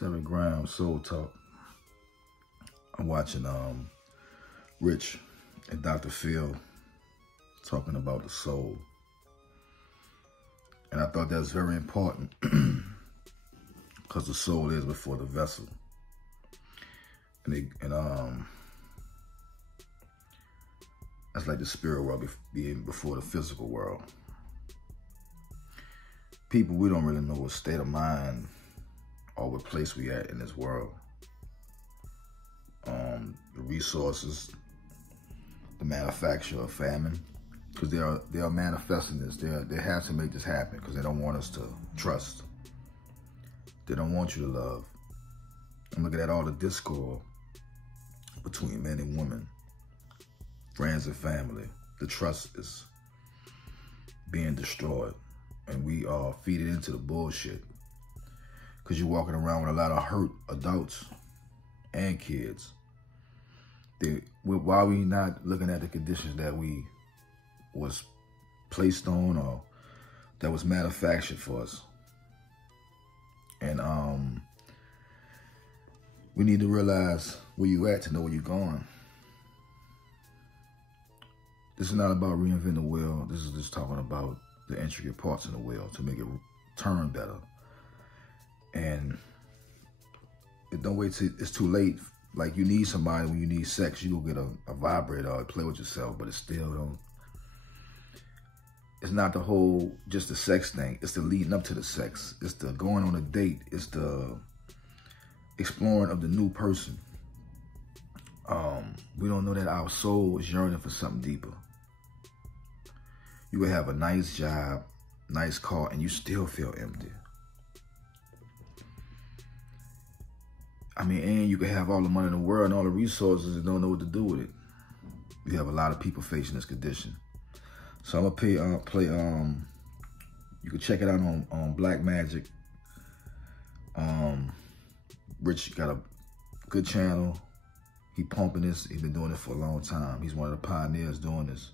SVNgramz Soul Talk. I'm watching Rich and Dr.Phil talking about the soul. And I thought that was very important because the soul is before the vessel. And that's like the spirit world being before the physical world. People, we don't really know what state of mind or what place we at in this world. The resources, the manufacture of famine, because they are manifesting this. They have to make this happen because they don't want us to trust. They don't want you to love. I'm looking at all the discord between men and women, friends and family. The trust is being destroyed, and we are feeding into the bullshit because you're walking around with a lot of hurt adults and kids. Why are we not looking at the conditions that we was placed on or that was manufactured for us? And we need to realize where you at to know where you're going. This is not about reinventing the wheel. This is just talking about the intricate parts in the wheel to make it turn better. And don't wait till it's too late. Like, you need somebody when you need sex. You go get a vibrator or play with yourself, but it still don't. It's not the whole, just the sex thing. It's the leading up to the sex. It's the going on a date. It's the exploring of the new person. We don't know that our soul is yearning for something deeper. You will have a nice job, nice car, and you still feel empty. I mean, and you can have all the money in the world and all the resources and don't know what to do with it. You have a lot of people facing this condition. So I'm gonna play. You can check it out on Black Magic. Rich got a good channel. He pumping this. He's been doing it for a long time. He's one of the pioneers doing this.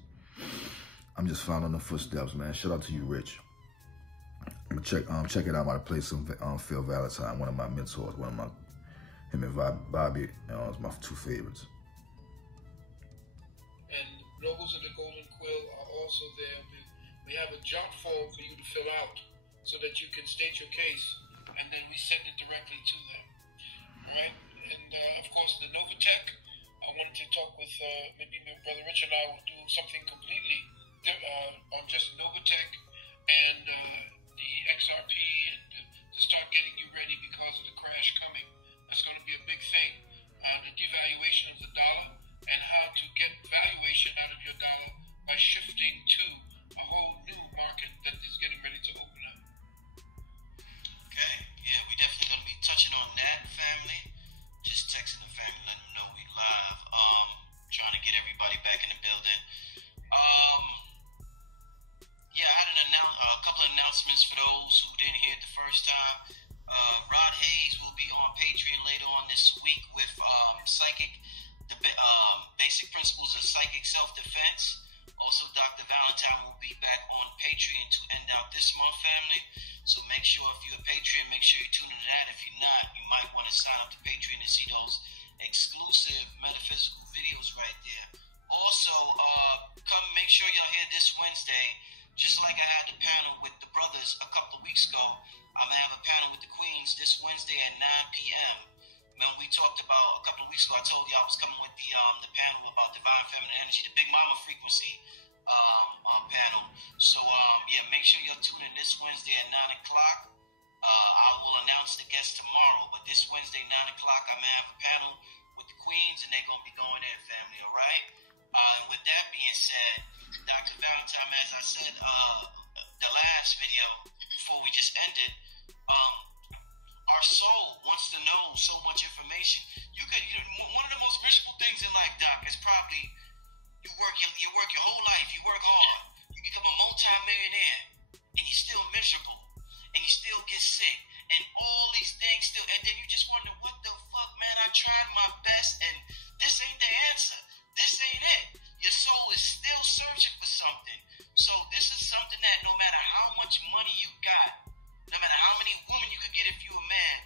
I'm just following the footsteps, man. Shout out to you, Rich. I'm gonna check it out. I'm gonna play some Phil Valentine, one of my mentors, him and Bobby, is my two favorites. And Nobles of the Golden Quill are also there. We have a jot form for you to fill out so that you can state your case, and then we send it directly to them. All right? And of course, the Novatech, I wanted to talk with, maybe my brother Rich and I will do something completely on just Novatech and the XRP, and to start getting you ready because of the crash coming. That's going to be a big thing. The devaluation of the dollar and how to get valuation out of your dollar by shifting to a whole new market that is getting ready to open up. Okay, yeah, we definitely going to be touching on that, family. Just texting the family, letting them know we live. Trying to get everybody back in the building. Yeah, I had a couple of announcements for those who didn't hear it the first time. Rod Hayes will be on Patreon later on this week with the basic principles of psychic self-defense. Also, Dr. Valentine will be back on Patreon to end out this month, family. So make sure, if you're a Patreon, make sure you tune into that. If you're not, you might want to sign up to Patreon to see those exclusive metaphysical videos right there. Also, come make sure y'all here this Wednesday. Just like I had the panel with the brothers a couple of weeks ago, I'm going to have a panel with the queens this Wednesday at 9 p.m. When we talked about, a couple of weeks ago, I told you I was coming with the panel about divine feminine energy, the Big Mama frequency panel. So, yeah, make sure you'll tune in this Wednesday at 9 o'clock. I will announce the guests tomorrow, but this Wednesday, 9 o'clock, I'm going to have a panel with the queens, and they're going to be going in, family, all right? And with that being said, Dr. Valentine, as I said the last video before we just ended, our soul wants to know so much information. One of the most miserable things in life, Doc, is probably you work your whole life, you work hard, you become a multi-millionaire, and you're still miserable, and you still get sick, and all these things still, and then you just wonder, what the fuck, man, I tried my best, and this ain't the answer. This ain't it. Your soul is still searching for something. So this is something that no matter how much money you got, no matter how many women you could get if you a man,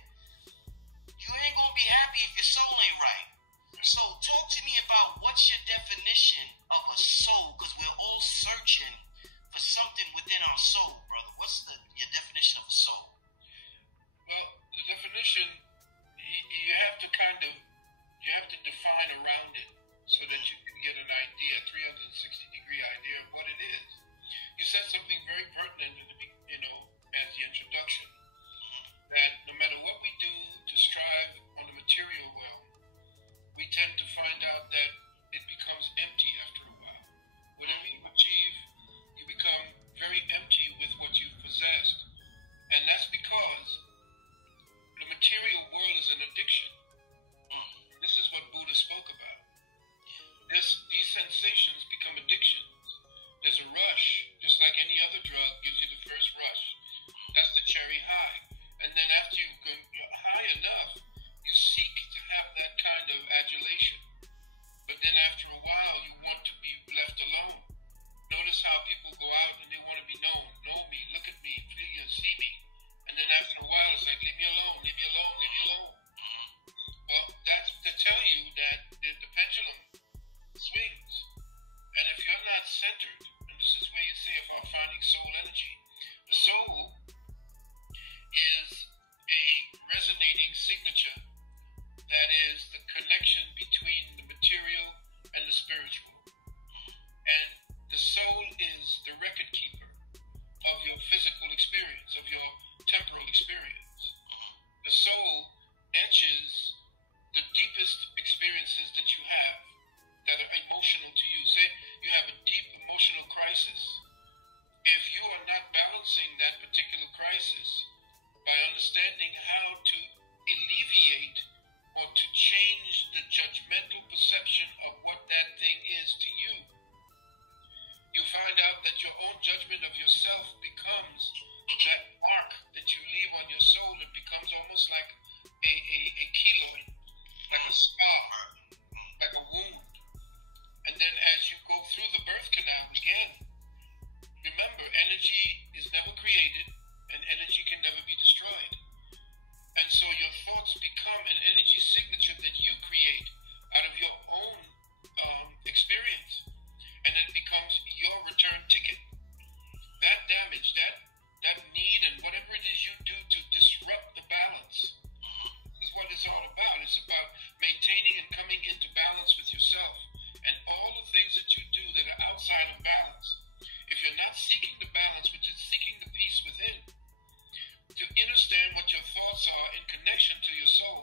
reflection to your soul.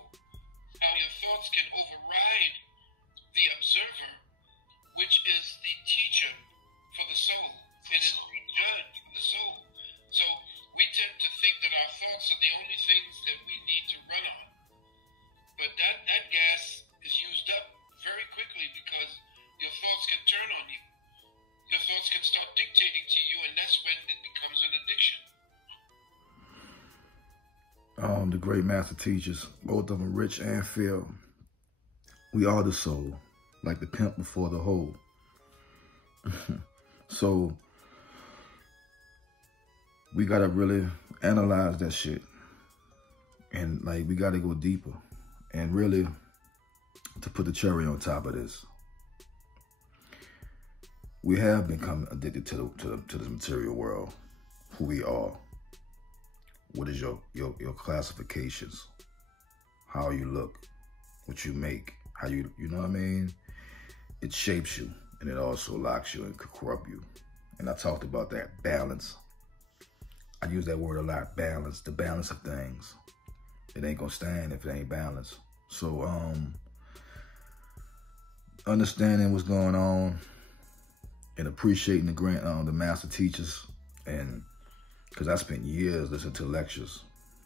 How your thoughts can override the observer, which is the teacher for the soul. It is the judge for the soul. So we tend to think that our thoughts are the only things that we need to run on. But that gas is used up very quickly because your thoughts can turn on you. Your thoughts can start dictating to you, and that's when it becomes an addiction. The great master teachers, both of them, Rich and Phil, we are the soul, like the pimp before the hoe. So we gotta really analyze that shit, and like we gotta go deeper, and really to put the cherry on top of this, we have become addicted to this material world. Who we are. What is your classifications? How you look, what you make, how you know what I mean? It shapes you, and it also locks you and could corrupt you. And I talked about that balance. I use that word a lot, balance, the balance of things. It ain't gonna stand if it ain't balanced. So understanding what's going on and appreciating the master teachers, and because I spent years listening to lectures,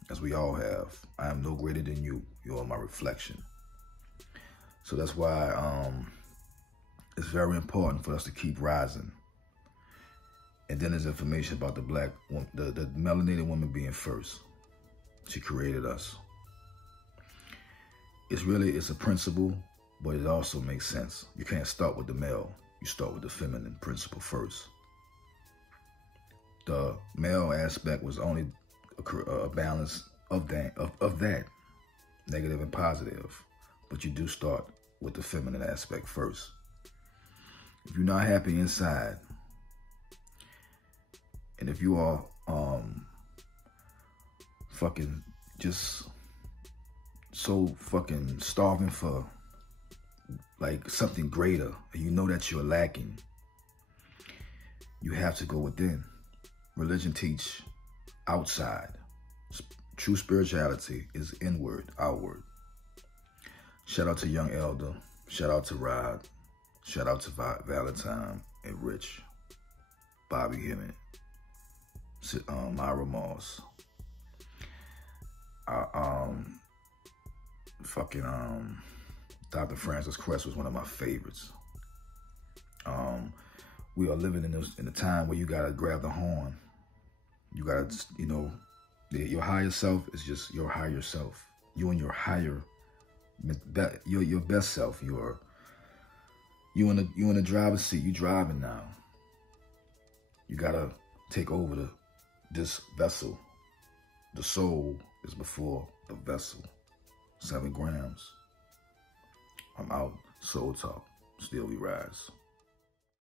as we all have. I am no greater than you. You are my reflection. So that's why it's very important for us to keep rising. And then there's information about the black woman, the melanated woman being first. She created us. It's a principle, but it also makes sense. You can't start with the male. You start with the feminine principle first. The male aspect was only a balance of that, negative and positive. But you do start with the feminine aspect first. If you're not happy inside, and if you are fucking just so fucking starving for like something greater, and you know that you're lacking, you have to go within. Religion teach outside. True spirituality is inward, outward. Shout out to Young Elder. Shout out to Rod. Shout out to Valentine and Rich. Bobby Hemmett. Myra Moss. Dr. Francis Crest was one of my favorites. We are living in a time where you gotta grab the horn. You gotta, your higher self is just your higher self. You and your higher, your best self. You in the driver's seat. You driving now. You gotta take over this vessel. The soul is before the vessel. 7 grams. I'm out. Soul Talk. Still we rise.